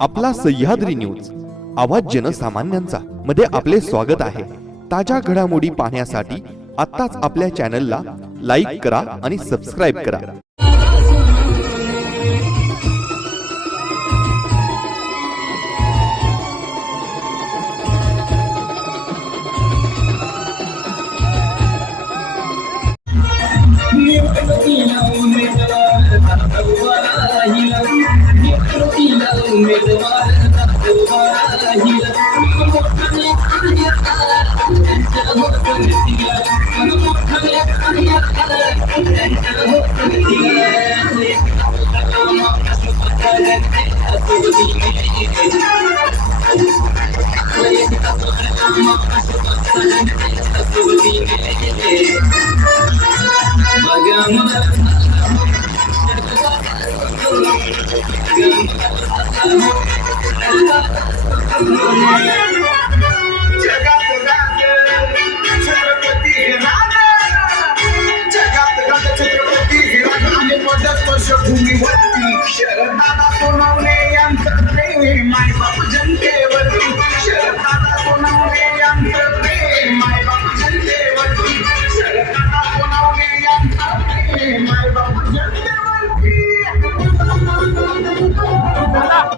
आपला सह्याद्री न्यूज आवाज जनसामान्यांचा मध्ये आपले स्वागत आहे। ताज्या घडामोडी पाहण्यासाठी आत्ताच आपल्या चॅनलला लाईक करा आणि सबस्क्राइब करा। भूमीवरती शरदादा सोनवणे यांचं प्रेम माय बाप